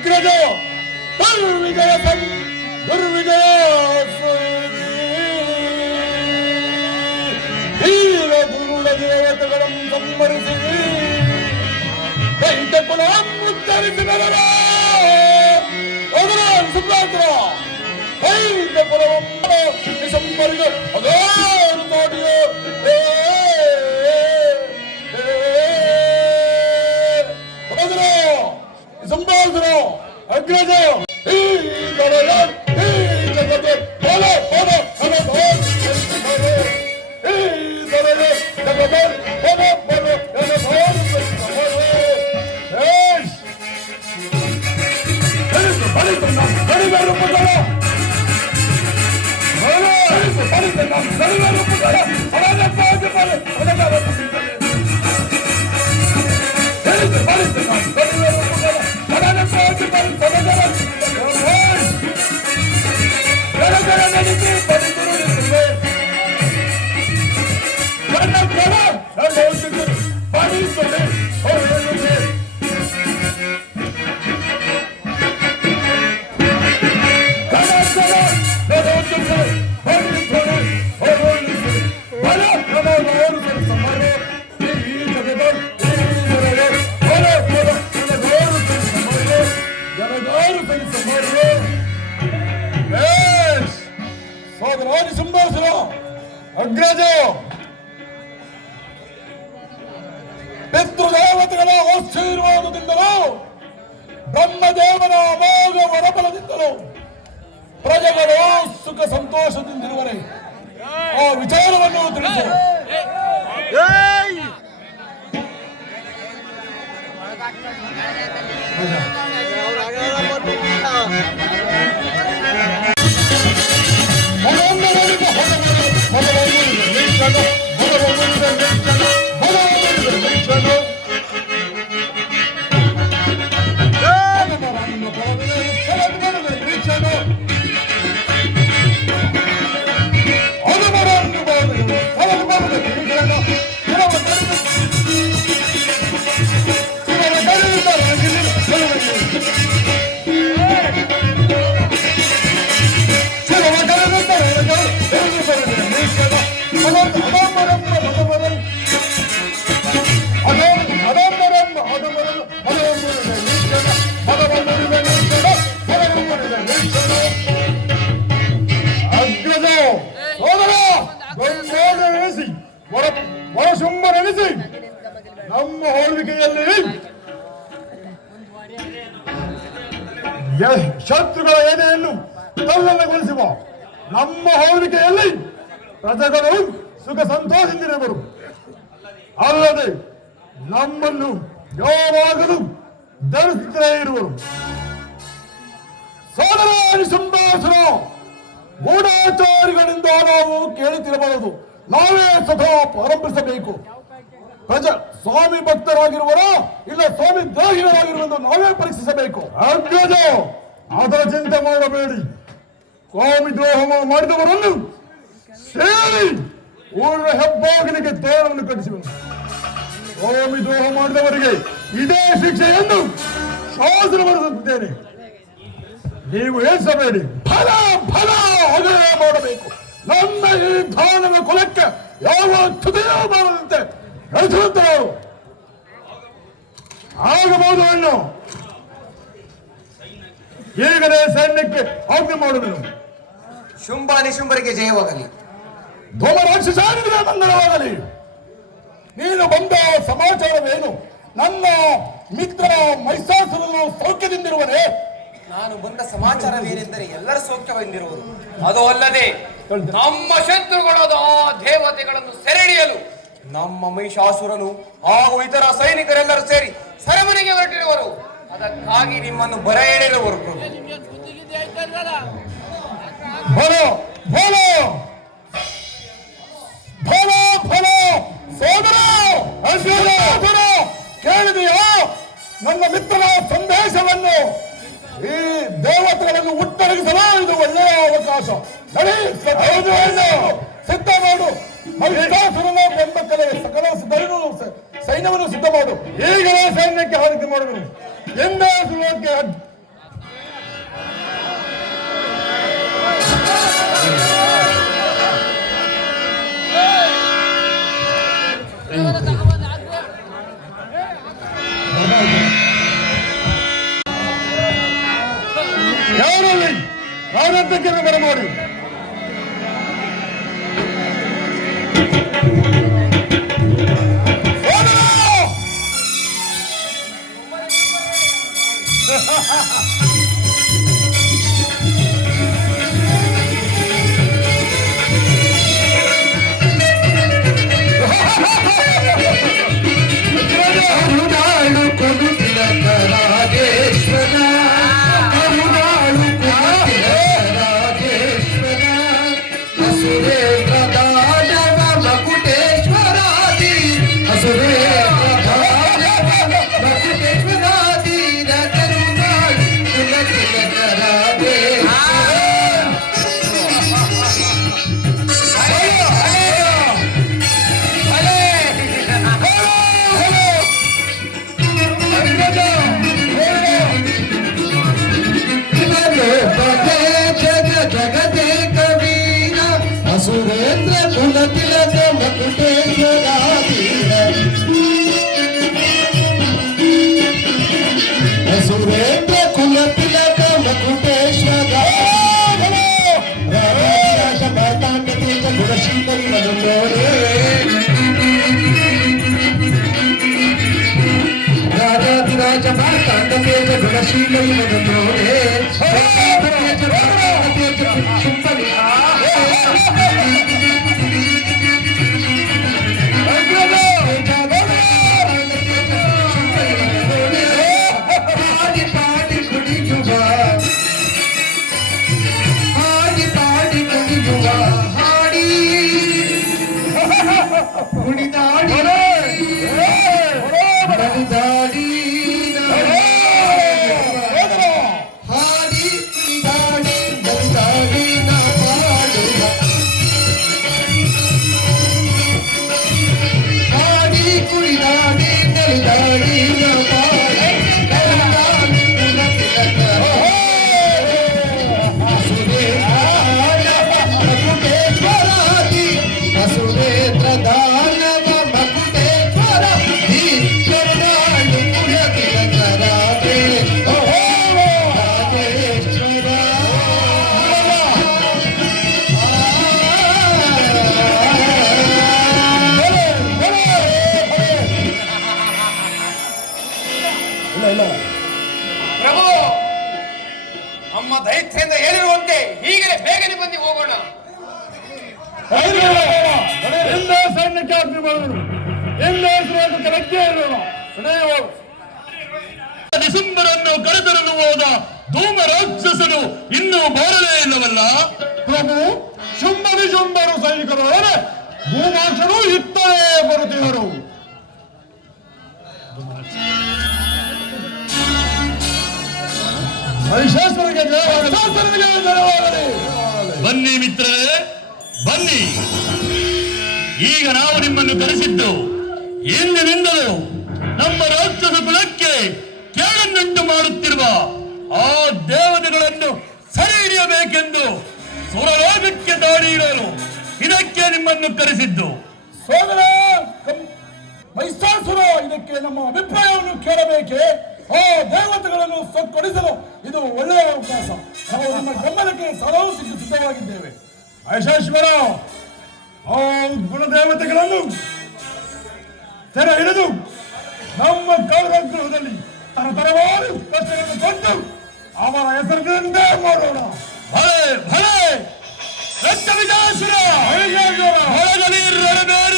ಅಗ್ರಜ ದುರ್ವಿಜಯ ಧೀರ ದುರುಳ ದೇವತೆಗಳನ್ನು ಸಂಹರಿಸಿ ದೈತ ಕುಲವನ್ನು ಉದ್ಧರಿಸಿದರ ಸುಂದರ ದೈತ ಕುಲವನ್ನು ಸಂಹರಿಸಿ ಅಗಾರು ಮಾಡಿಯೋ ಸಂಭಾಷಣ ಅಗ್ರಜ ಈ ದೊರೆಯ ಈ ಜಗತ್ತು ಬಲ ಬಲ ಬಲ ಈ ದೊರೆಯ ಜಗತ್ತು ಬಲ ಬಲ ಸಂಭಾಷಣ ಅಗ್ರಜ ಪಿತೃದೇವತೆಗಳ ಆಶೀರ್ವಾದದಿಂದಲೂ ಬ್ರಹ್ಮದೇವನ ಅಮೋಘ ವರಬಲದಿಂದಲೂ ಪ್ರಜೆಗಳು ಸುಖ ಸಂತೋಷದಿಂದಿರುವರೆ ಆ ವಿಚಾರವನ್ನು ತಿಳಿಸು. ನಮ್ಮ ಹೋಳ್ವಿಕೆಯಲ್ಲಿ ಶತ್ರುಗಳ ಎದೆಯನ್ನು ತಲ್ಲಗೊಳಿಸುವ ನಮ್ಮ ಹೋಳ್ವಿಕೆಯಲ್ಲಿ ಪ್ರಜೆಗಳು ಸುಖ ಸಂತೋಷದಿಂದಿರುವರು. ಅಲ್ಲದೆ ನಮ್ಮನ್ನು ಯಾವಾಗಲೂ ಧರಿಸುತ್ತಲೇ ಇರುವರು. ಸೋದರ ಸಂಭಾಷಣ ಗೂಢಾಚಾರಿಗಳಿಂದ ನಾವು ಕೇಳುತ್ತಿರಬಾರದು. ನಾವೇ ಸ್ವತಃ ಪ್ರಾರಂಭಿಸಬೇಕು. ಸ್ವಾಮಿ ಭಕ್ತರಾಗಿರುವರೋ ಇಲ್ಲ ಸ್ವಾಮಿ ದ್ರೋಹಿಗಳಾಗಿರುವುದು ನಾವೇ ಪರೀಕ್ಷಿಸಬೇಕು. ಅಗ್ರಜ ಅದರ ಚಿಂತೆ ಮಾಡಬೇಡಿ. ಸ್ವಾಮಿ ದ್ರೋಹ ಮಾಡಿದವರನ್ನು ಸೇರಿ ಊರ ಹೆಬ್ಬಾಗಿಲಿಗೆ ತೋರಣವನ್ನು ಕಟ್ಟಿಸುವನು. ಸ್ವಾಮಿ ದ್ರೋಹ ಮಾಡಿದವರಿಗೆ ಇದೇ ಶಿಕ್ಷೆಯನ್ನು ಶಾಸನ ಬರೆಸುತ್ತಿದ್ದೇನೆ. ನೀವು ಹೇಳಿಸಬೇಡಿ. ಫಲ ಫಲ ಹಾಗೇ ಮಾಡಬೇಕು. ನಮ್ಮ ಈ ದಾನವ ಕುಲಕ್ಕೆ ಯಾವ ತುದಿಯೂ ಮಾಡದಂತೆ ನಡೆಸುವಂತವರು ಆಗಬಹುದು. ಅನ್ನು ಈಗಲೇ ಸೈನ್ಯಕ್ಕೆ ಆಜ್ಞೆ ಮಾಡುವುದು. ಶುಂಭ ನಿಶುಂಭರಿಗೆ ಜಯವಾಗಲಿ. ಧೂಮ ರಾಕ್ಷಸಾನಿಗೆ ಮಂಗಳವಾಗಲಿ. ನೀನು ಬಂದ ಸಮಾಚಾರವೇನು? ನನ್ನ ಮಿತ್ರ ಮೈಸಾಸುರನು ಸೌಖ್ಯದಿಂದಿರುವನೇ? ನಾನು ಬಂದ ಸಮಾಚಾರವೇನೆಂದರೆ ಎಲ್ಲರ ಸೌಖ್ಯವೆಂದಿರುವರು. ಅದು ಅಲ್ಲದೆ ನಮ್ಮ ಶತ್ರುಗಳಾದ ಆ ದೇವತೆಗಳನ್ನು ಸೆರೆಹಿಡಿಯಲು ನಮ್ಮ ಮಹಿಷಾಸುರನು ಹಾಗೂ ಇತರ ಸೈನಿಕರೆಲ್ಲರೂ ಸೇರಿ ಸೆರೆಮನೆಗೆ ಹೊರಟಿರುವರು. ಅದಕ್ಕಾಗಿ ನಿಮ್ಮನ್ನು ಬರ ಎಳೆಯುವರು. ಕೇಳಿದೆಯಾ ನನ್ನ ಮಿತ್ರನ ಸಂದೇಶವನ್ನು? ಈ ದೇವತೆಗಳನ್ನು ಉತ್ತರಿಸಲು ಇದು ಒಳ್ಳೆಯ ಅವಕಾಶ. ಸಿದ್ಧ ಮಾಡು. ಮಹಿಷಾಸುರನ ಬೆಂಬಕ್ಕಲೆ ಸಕಲ ಸೈನ್ಯವನ್ನು ಸಿದ್ಧ ಮಾಡು. ಈಗಲೇ ಸೈನ್ಯಕ್ಕೆ ಆರತಿ ಮಾಡುವುದು. ಎಂದೇ ಸುಲಭಕ್ಕೆ ಅಸುರೇಂದ್ರ ದಾನವ ಮಕುಟೇಶ್ವರಾದಿ ಅಸುರೇಂದ್ರ ದಾನವ ಮಕುಟೇಶ್ವರಾದಿ ರಕರುಣಾಳ್ ಕುಲ ತಿಲಕರಾದೆ ಜಗದೇ ಕವೀರ ಅಸುರೇಂದ್ರ ಕುಲ ತಿಲಕ ಮಕುಟೇಶ್ವರಾಧೀರ ಅಸುರೇಂದ್ರ ಕುಲ ತಿಲಕ ಮಕುಟೇಶ್ವರ ರಾಜ ಮಾತಾಂಗ ತೇಜ ಗುಣಶೀಲರಿ ಮನೋರೆ ರಾಜಾಧಿರಾಜ ಮಾತಾಂಗ ತೇಜ ಗುಣಶೀಲರಿ ಮನೋರೆ ಪ್ರಭು, ನಮ್ಮ ದೈತ್ಯದಿಂದ ಏನಿರುವಂತೆ ಹೀಗೆ ಬೇಗನೆ ಬಂದು ಹೋಗೋಣ. ಹಿಂದೆ ಸೈನ್ಯಕ್ಕೆ ಆಜ್ಞೆ ಮಾಡುವರು, ಹಿಂದೆ ಕರೆಕ್ಟೇ ಇರೋಣ. ಡಿಸೆಂಬರನ್ನು ಕರೆತರಲು ಹೋದ ಧೂಮ ರಾಕ್ಷಸನು ಇನ್ನೂ ಬಾರಲೇ ಇಲ್ಲವಲ್ಲ? ಪ್ರಭು, ಶುಂಭರು ಸೈನಿಕರು ಅವರೇ ಭೂಮಾಕ್ಷರು ಇತ್ತಲೇ ಬರುತ್ತಿದ್ದರು. ಮಹಿಷಾಸುರನಿಗೆ ಜಯವಾಗಲಿ. ಬನ್ನಿ ಮಿತ್ರರೇ, ಬನ್ನಿ. ಈಗ ನಾವು ನಿಮ್ಮನ್ನು ಕರೆಸಿದ್ದು ಎಂದಿನಿಂದಲೂ ನಮ್ಮ ರಾಕ್ಷಸ ಕುಲಕ್ಕೆ ಕೇಳನ್ನುಂಟು ಮಾಡುತ್ತಿರುವ ಆ ದೇವತೆಗಳನ್ನು ಸೆರೆ ಹಿಡಿಯಬೇಕೆಂದು ಸುರಲೋಕಕ್ಕೆ ದಾಳಿ ಇಡಲು ಇದಕ್ಕೆ ನಿಮ್ಮನ್ನು ಕರೆಸಿದ್ದು. ಸೋದರ ಮಹಿಷಾಸುರ, ಇದಕ್ಕೆ ನಮ್ಮ ಅಭಿಪ್ರಾಯವನ್ನು ಕೇಳಬೇಕೆ? ಆ ದೇವತೆಗಳನ್ನು ಸೊಕ್ಕೊಡಿಸಲು ಇದು ಒಳ್ಳೆಯ ಅವಕಾಶ. ನಾವು ನಮ್ಮ ಬೆಂಬಲಕ್ಕೆ ಸಲಹು ಸಿದ್ಧವಾಗಿದ್ದೇವೆ. ಮಹಿಷಾಸುರ, ಆ ಗುಣದೇವತೆಗಳನ್ನು ಸೆರೆ ಹಿಡಿದು ನಮ್ಮ ಕಾರಾಗೃಹದಲ್ಲಿ ತರತರವಾದ ಕಷ್ಟಗಳನ್ನು ಕೊಟ್ಟು ಅವರ ಹೆಸರಿನಿಂದ ಮಾಡೋಣ. ಭಲೆ ಭಲೆ, ರಕ್ತ ವಿಜಾಸುರ ಹೊರಗಲಿ ರಣಬೇಡ.